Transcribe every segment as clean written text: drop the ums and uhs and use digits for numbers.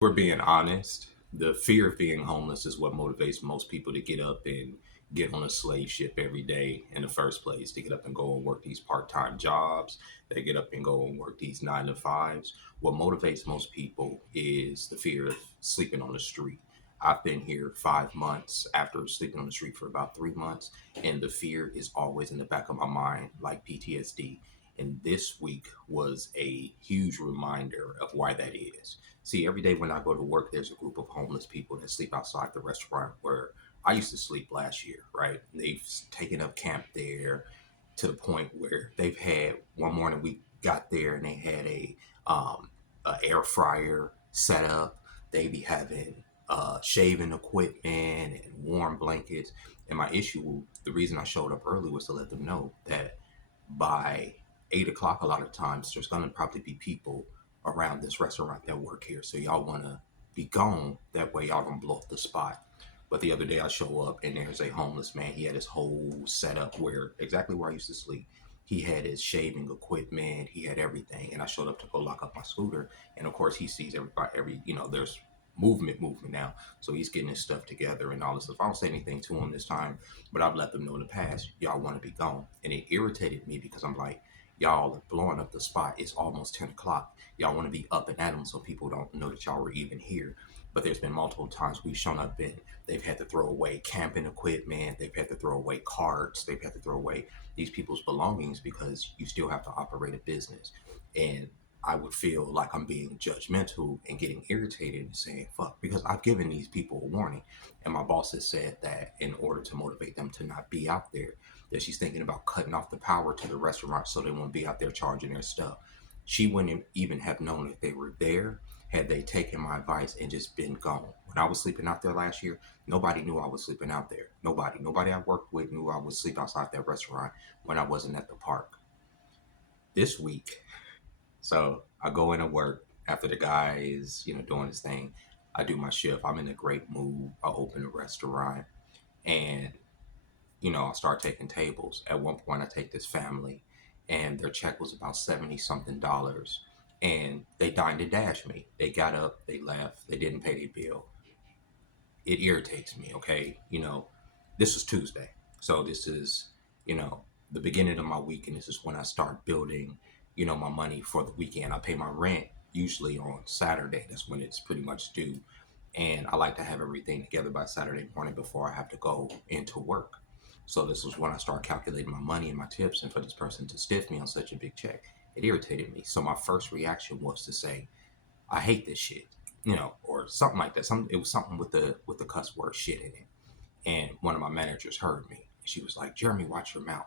We're being honest. The fear of being homeless is what motivates most people to get up and get on a slave ship every day in the first place, to get up and go and work these part time jobs. They get up and go and work these 9 to 5s. What motivates most people is the fear of sleeping on the street. I've been here 5 months after sleeping on the street for about 3 months, and the fear is always in the back of my mind, like PTSD. And this week was a huge reminder of why that is. See, every day when I go to work, there's a group of homeless people that sleep outside the restaurant where I used to sleep last year, right? They've taken up camp there to the point where they've had one morning we got there and they had a air fryer set up. They be having shaving equipment and warm blankets. And my issue, the reason I showed up early was to let them know that by 8 o'clock, a lot of times there's gonna probably be people around this restaurant that work here. So y'all wanna be gone. That way y'all don't blow up the spot. But the other day I show up and there's a homeless man. He had his whole setup where exactly where I used to sleep. He had his shaving equipment. He had everything. And I showed up to go lock up my scooter. And of course he sees everybody, there's movement now. So he's getting his stuff together and all this stuff. I don't say anything to him this time, but I've let them know in the past, y'all want to be gone. And it irritated me because I'm like, y'all are blowing up the spot. It's almost 10 o'clock. Y'all want to be up and at them so people don't know that y'all were even here. But there's been multiple times we've shown up and they've had to throw away camping equipment. They've had to throw away carts. They've had to throw away these people's belongings because you still have to operate a business. And I would feel like I'm being judgmental and getting irritated and saying, fuck, because I've given these people a warning. And my boss has said that in order to motivate them to not be out there, that she's thinking about cutting off the power to the restaurant so they won't be out there charging their stuff. She wouldn't even have known if they were there had they taken my advice and just been gone. When I was sleeping out there last year, nobody knew I was sleeping out there. Nobody I worked with knew I would sleep outside that restaurant when I wasn't at the park. This week, so I go into work after the guy is, doing his thing. I do my shift. I'm in a great mood. I open a restaurant and, I start taking tables. At one point, I take this family and their check was about 70 something dollars. And they dined and dashed me. They got up, they left, they didn't pay their bill. It irritates me, okay? This was Tuesday. So this is, you know, the beginning of my week, and this is when I start building, my money for the weekend. I pay my rent usually on Saturday. That's when it's pretty much due. And I like to have everything together by Saturday morning before I have to go into work. So this was when I start calculating my money and my tips, and for this person to stiff me on such a big check, it irritated me. So my first reaction was to say, I hate this shit, or something like that. It was something with the cuss word shit in it. And one of my managers heard me. She was like, Jeremy, watch your mouth.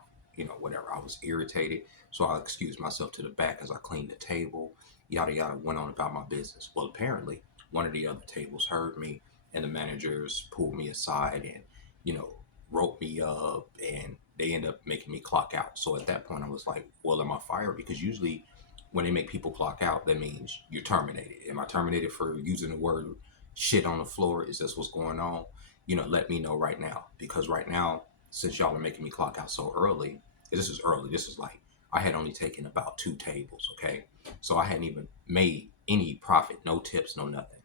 Whatever. I was irritated. So I excused myself to the back as I cleaned the table. Yada yada, went on about my business. Well, apparently one of the other tables heard me and the managers pulled me aside and, you know, wrote me up and they end up making me clock out. So at that point I was like, well, am I fired? Because usually when they make people clock out, that means you're terminated. Am I terminated for using the word shit on the floor? Is this what's going on? Let me know right now. Because right now, since y'all are making me clock out so early, this is early. This is like, I had only taken about 2 tables, okay? So I hadn't even made any profit, no tips, no nothing.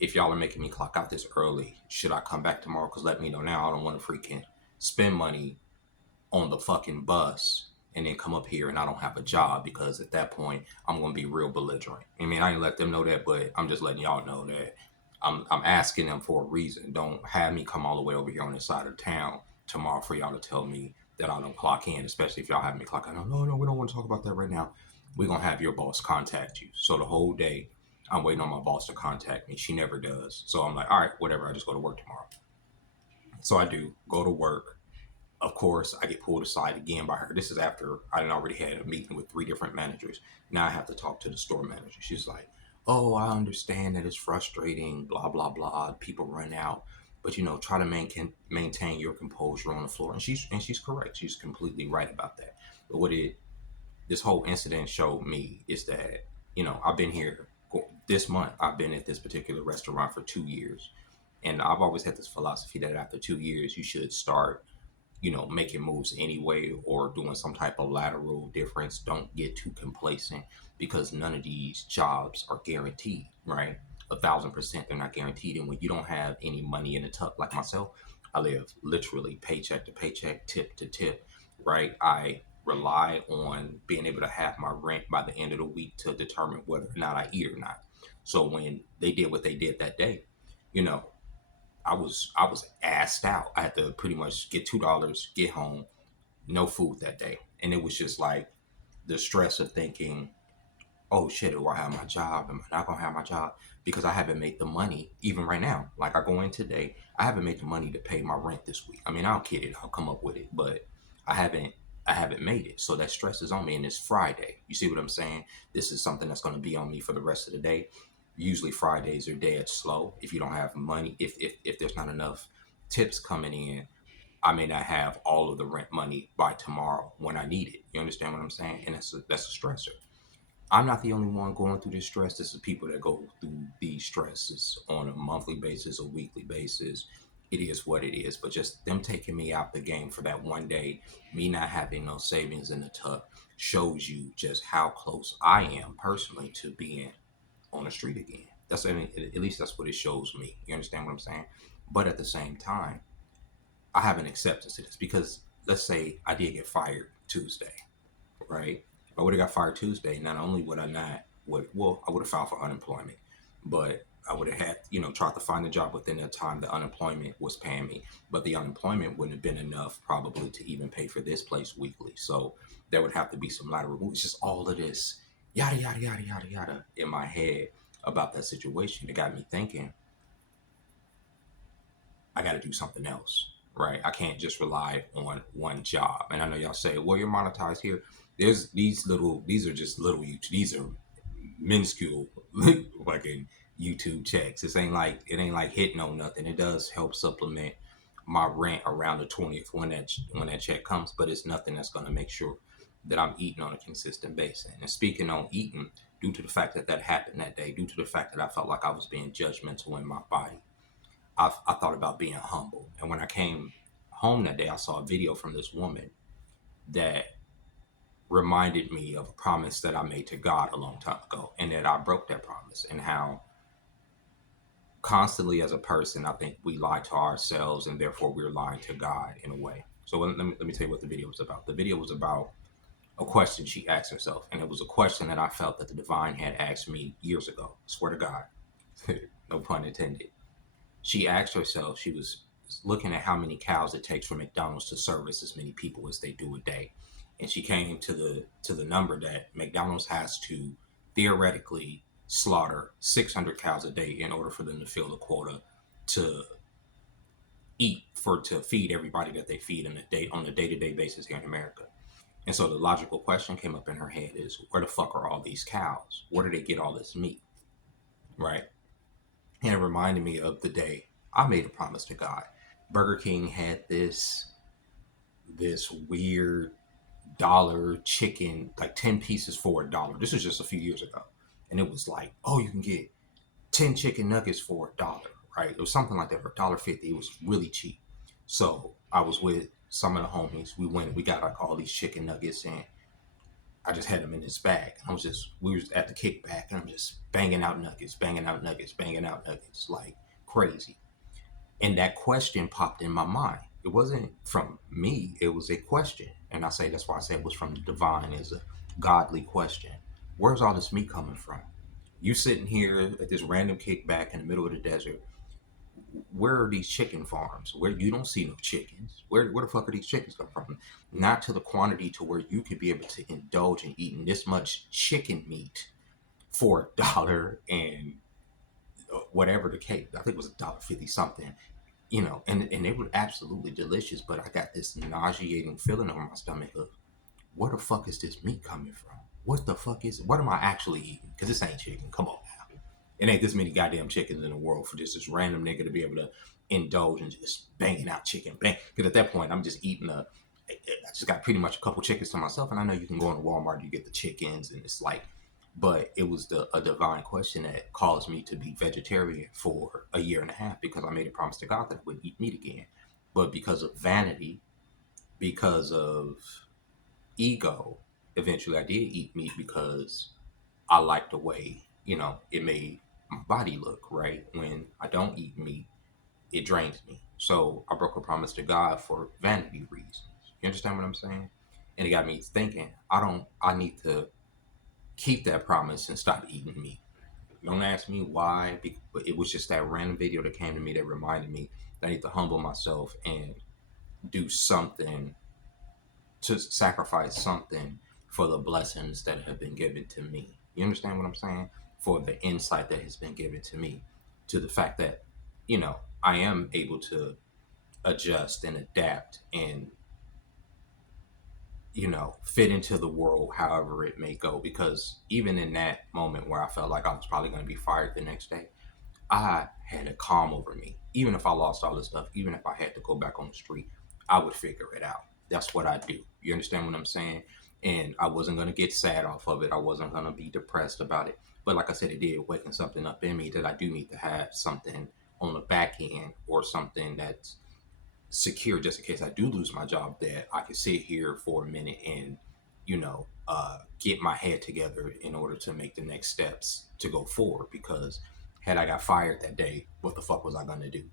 If y'all are making me clock out this early, should I come back tomorrow? Because let me know now. I don't want to freaking spend money on the fucking bus and then come up here and I don't have a job, because at that point I'm gonna be real belligerent. I mean, I ain't let them know that, but I'm just letting y'all know that I'm asking them for a reason. Don't have me come all the way over here on this side of town tomorrow for y'all to tell me that I don't clock in, especially if y'all have me clock in. No, no, we don't want to talk about that right now. We're gonna have your boss contact you. So the whole day I'm waiting on my boss to contact me. She never does. So I'm like, all right, whatever, I just go to work tomorrow. So I do go to work. Of course, I get pulled aside again by her. This is after I had already had a meeting with 3 different managers. Now I have to talk to the store manager. She's like, "Oh, I understand that it's frustrating. Blah blah blah. People run out, but try to maintain your composure on the floor." And she's correct. She's completely right about that. But what it this whole incident showed me is that I've been here this month. I've been at this particular restaurant for 2 years, and I've always had this philosophy that after 2 years you should start making moves anyway or doing some type of lateral difference. Don't get too complacent because none of these jobs are guaranteed, right? 1,000% they're not guaranteed. And when you don't have any money in the tuck, like myself, I live literally paycheck to paycheck, tip to tip, right? I rely on being able to have my rent by the end of the week to determine whether or not I eat or not. So when they did what they did that day, you know, I was assed out. I had to pretty much get $2, get home, no food that day. And it was just like the stress of thinking, oh shit, do I have my job? Am I not gonna have my job? Because I haven't made the money, even right now. Like I go in today, I haven't made the money to pay my rent this week. I mean, I'll kid it, I'll come up with it, but I haven't I haven't made it. So that stress is on me, and it's Friday. You see what I'm saying? This is something that's gonna be on me for the rest of the day. Usually Fridays are dead slow. If you don't have money, if there's not enough tips coming in, I may not have all of the rent money by tomorrow when I need it. You understand what I'm saying? And that's a stressor. I'm not the only one going through this stress. This is people that go through these stresses on a monthly basis, a weekly basis. It is what it is. But just them taking me out the game for that one day, me not having no savings in the tuck, shows you just how close I am personally to being on the street again. That's, I mean, at least that's what it shows me. You understand what I'm saying? But at the same time, I have an acceptance to this because let's say I did get fired Tuesday, right? If I would have got fired Tuesday, not only would I not would well, I would have filed for unemployment, but I would have had, tried to find a job within the time the unemployment was paying me. But the unemployment wouldn't have been enough probably to even pay for this place weekly. So there would have to be some lateral moves. It's just all of this yada yada yada yada yada in my head about that situation. It got me thinking, I got to do something else, right? I can't just rely on one job. And I know y'all say, well, you're monetized here. There's these are just little YouTube. These are minuscule fucking YouTube checks. It ain't like hitting on nothing. It does help supplement my rent around the 20th when that check comes, but it's nothing that's going to make sure that I'm eating on a consistent basis. And speaking on eating, due to the fact that that happened that day, due to the fact that I felt like I was being judgmental in my body, I thought about being humble. And when I came home that day, I saw a video from this woman that reminded me of a promise that I made to God a long time ago, and that I broke that promise, and how constantly as a person, I think we lie to ourselves and therefore we're lying to God in a way. So let me tell you what the video was about. The video was about a question she asked herself, and it was a question that I felt that the divine had asked me years ago. Swear to God, no pun intended. She asked herself, she was looking at how many cows it takes for McDonald's to service as many people as they do a day. And she came to the number that McDonald's has to theoretically slaughter 600 cows a day in order for them to fill the quota to to feed everybody that they feed on a day-to-day basis here in America. And so the logical question came up in her head is, where the fuck are all these cows? Where do they get all this meat? Right? And it reminded me of the day I made a promise to God. Burger King had this weird dollar chicken, like 10 pieces for $1. This was just a few years ago. And it was like, oh, you can get 10 chicken nuggets for $1, right? It was something like that for $1.50. It was really cheap. So I was with some of the homies. We got like all these chicken nuggets, and I just had them in this bag. We were at the kickback, and I'm just banging out nuggets, banging out nuggets, banging out nuggets like crazy. And that question popped in my mind. It wasn't from me, it was a question. And that's why I say it was from the divine, is a godly question. Where's all this meat coming from? You sitting here at this random kickback in the middle of the desert. Where are these chicken farms? Where you don't see no chickens. Where the fuck are these chickens come from? Not to the quantity to where you could be able to indulge in eating this much chicken meat for $1 and whatever the case. I think it was $1.50 something. And they were absolutely delicious, but I got this nauseating feeling on my stomach of, where the fuck is this meat coming from? What the fuck is it? What am I actually eating? Because this ain't chicken. Come on now. It ain't this many goddamn chickens in the world for just this random nigga to be able to indulge and just banging out chicken. Bang. Because at that point, I'm just I just got pretty much a couple chickens to myself. And I know you can go into Walmart, you get the chickens, and it's like, but it was a divine question that caused me to be vegetarian for a year and a half, because I made a promise to God that I wouldn't eat meat again. But because of vanity, because of ego, eventually I did eat meat because I liked the way, it made my body look, right? When I don't eat meat, it drains me. So I broke a promise to God for vanity reasons. You understand what I'm saying? And it got me thinking, I need to keep that promise and stop eating meat. Don't ask me why, but it was just that random video that came to me that reminded me that I need to humble myself and do something, to sacrifice something for the blessings that have been given to me. You understand what I'm saying? For the insight that has been given to me, to the fact that, I am able to adjust and adapt and, fit into the world however it may go. Because even in that moment where I felt like I was probably going to be fired the next day, I had a calm over me. Even if I lost all this stuff, even if I had to go back on the street, I would figure it out. That's what I do. You understand what I'm saying? And I wasn't going to get sad off of it. I wasn't going to be depressed about it. But like I said, it did waken something up in me that I do need to have something on the back end, or something that's secure, just in case I do lose my job, that I can sit here for a minute and, get my head together in order to make the next steps to go forward. Because had I got fired that day, what the fuck was I gonna do?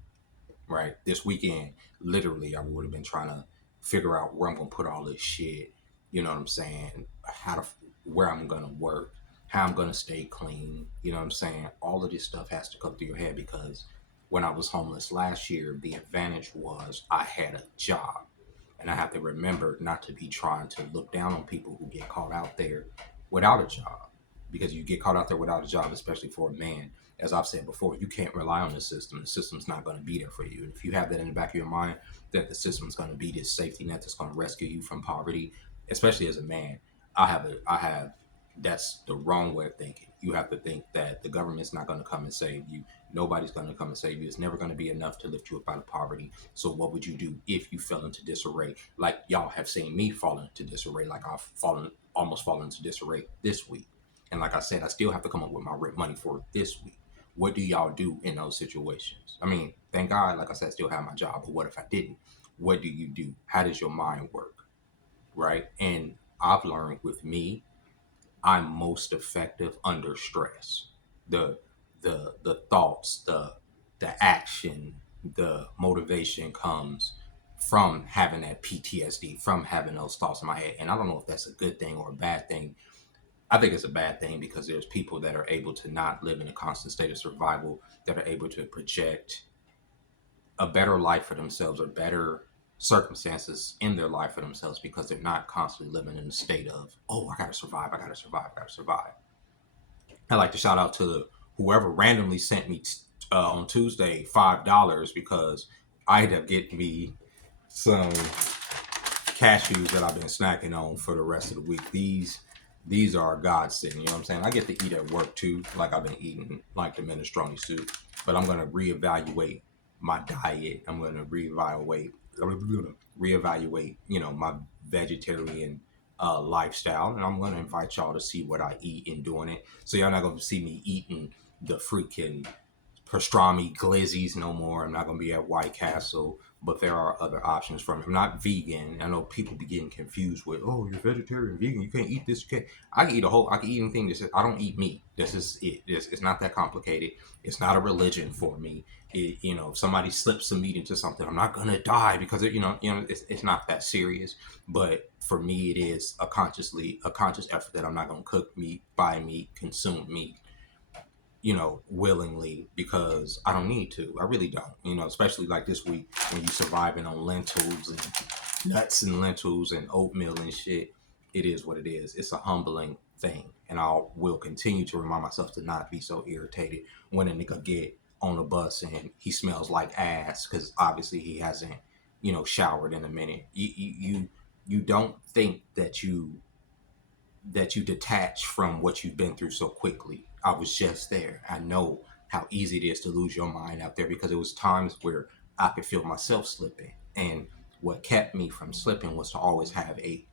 Right? This weekend, literally, I would have been trying to figure out where I'm gonna put all this shit. You know what I'm saying? Where I'm gonna work, how I'm gonna stay clean. You know what I'm saying? All of this stuff has to come through your head, because when I was homeless last year, the advantage was I had a job. And I have to remember not to be trying to look down on people who get caught out there without a job. Because you get caught out there without a job, especially for a man, as I've said before, you can't rely on the system. The system's not going to be there for you. And if you have that in the back of your mind, that the system's going to be this safety net that's going to rescue you from poverty, especially as a man, that's the wrong way of thinking. You have to think that the government's not going to come and save you. Nobody's going to come and save you. It's never going to be enough to lift you up out of poverty. So what would you do if you fell into disarray? Like y'all have seen me fall into disarray. Like I've almost fallen into disarray this week. And like I said, I still have to come up with my rent money for this week. What do y'all do in those situations? I mean, thank God, like I said, I still have my job. But what if I didn't? What do you do? How does your mind work? Right? And I've learned with me, I'm most effective under stress. The the thoughts, the action, the motivation comes from having that PTSD, from having those thoughts in my head. And I don't know if that's a good thing or a bad thing. I think it's a bad thing, because there's people that are able to not live in a constant state of survival, that are able to project a better life for themselves, or better circumstances in their life for themselves, because they're not constantly living in a state of, oh, I gotta survive, I gotta survive, I gotta survive. I like to shout out to whoever randomly sent me on Tuesday $5, because I ended up getting me some cashews that I've been snacking on for the rest of the week. These are a godsend. You know what I'm saying? I get to eat at work too, like I've been eating like the minestrone soup. But I'm gonna reevaluate my diet. I'm gonna reevaluate, my vegetarian lifestyle, and I'm gonna invite y'all to see what I eat in doing it. So y'all not gonna see me eating the freaking pastrami glizzies no more. I'm not gonna be at White Castle, but there are other options for me. I'm not vegan. I know people be getting confused with, oh, you're vegetarian, vegan, you can't eat this. You can't. I can eat anything. I don't eat meat. This is it. It's not that complicated. It's not a religion for me. If somebody slips some meat into something, I'm not gonna die because it's not that serious. But for me, it is a conscious effort that I'm not gonna cook meat, buy meat, consume meat, willingly, because I don't need to. I really don't. Especially like this week when you surviving on lentils and nuts and lentils and oatmeal and shit. It is what it is. It's a humbling thing, and I will continue to remind myself to not be so irritated when a nigga get on a bus and he smells like ass, because obviously he hasn't, showered in a minute. You don't think that you detach from what you've been through so quickly. I was just there. I know how easy it is to lose your mind out there, because it was times where I could feel myself slipping. And what kept me from slipping was to always have a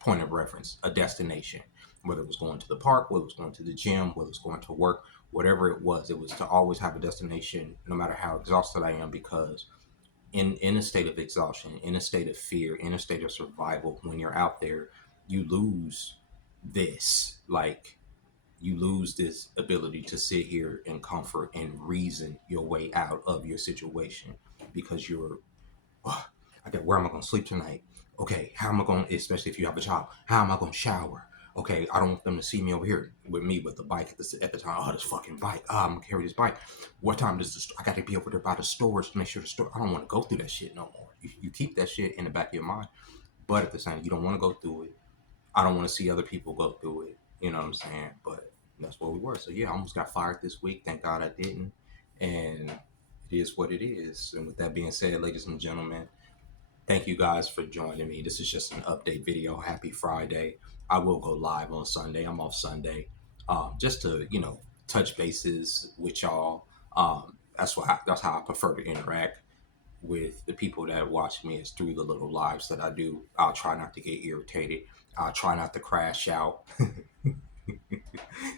point of reference, a destination, whether it was going to the park, whether it was going to the gym, whether it was going to work, whatever it was to always have a destination, no matter how exhausted I am. Because in a state of exhaustion, in a state of fear, in a state of survival, when you're out there, you lose this. Like, you lose this ability to sit here and comfort and reason your way out of your situation because you're, oh, okay, where am I going to sleep tonight? Okay, how am I going to, especially if you have a child, how am I going to shower? Okay, I don't want them to see me over here with me with the bike at the time. Oh, this fucking bike. Oh, I'm going to carry this bike. What time does I got to be over there by the stores to make sure the store, I don't want to go through that shit no more. You keep that shit in the back of your mind, but at the same, you don't want to go through it. I don't want to see other people go through it. You know what I'm saying? But that's where we were. So yeah, I almost got fired this week. Thank God I didn't. And it is what it is. And with that being said, ladies and gentlemen, thank you guys for joining me. This is just an update video. Happy Friday. I will go live on Sunday. I'm off Sunday. Just to, touch bases with y'all. That's how I prefer to interact with the people that watch me, is through the little lives that I do. I'll try not to get irritated. I'll try not to crash out.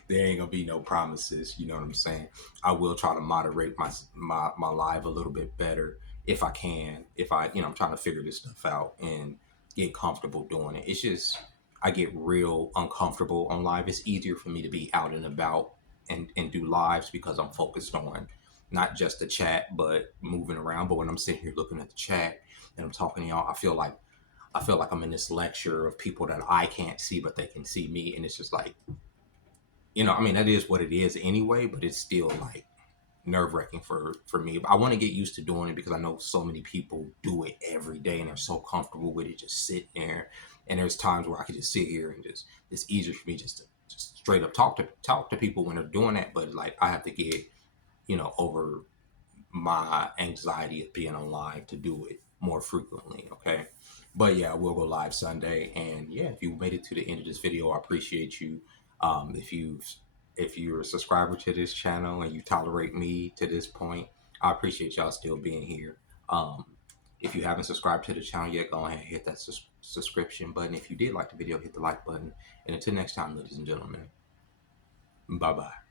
There ain't gonna be no promises, you know what I'm saying? I will try to moderate my live a little bit better if I can. If I, I'm trying to figure this stuff out and get comfortable doing it. It's just I get real uncomfortable on live. It's easier for me to be out and about and do lives because I'm focused on not just the chat but moving around. But when I'm sitting here looking at the chat and I'm talking to y'all, I feel like I'm in this lecture of people that I can't see but they can see me, and it's just like, I mean, that is what it is anyway, but it's still like nerve wracking for me. I want to get used to doing it because I know so many people do it every day and they're so comfortable with it, just sitting there. And there's times where I could just sit here and just, it's easier for me just to just straight up talk to people when they're doing that. But like I have to get, over my anxiety of being on live to do it more frequently. Okay. But yeah, we'll go live Sunday. And yeah, if you made it to the end of this video, I appreciate you. If you're a subscriber to this channel and you tolerate me to this point, I appreciate y'all still being here. Um, if you haven't subscribed to the channel yet, go ahead and hit that subscription button. If you did like the video, hit the like button. And until next time, ladies and gentlemen, bye bye.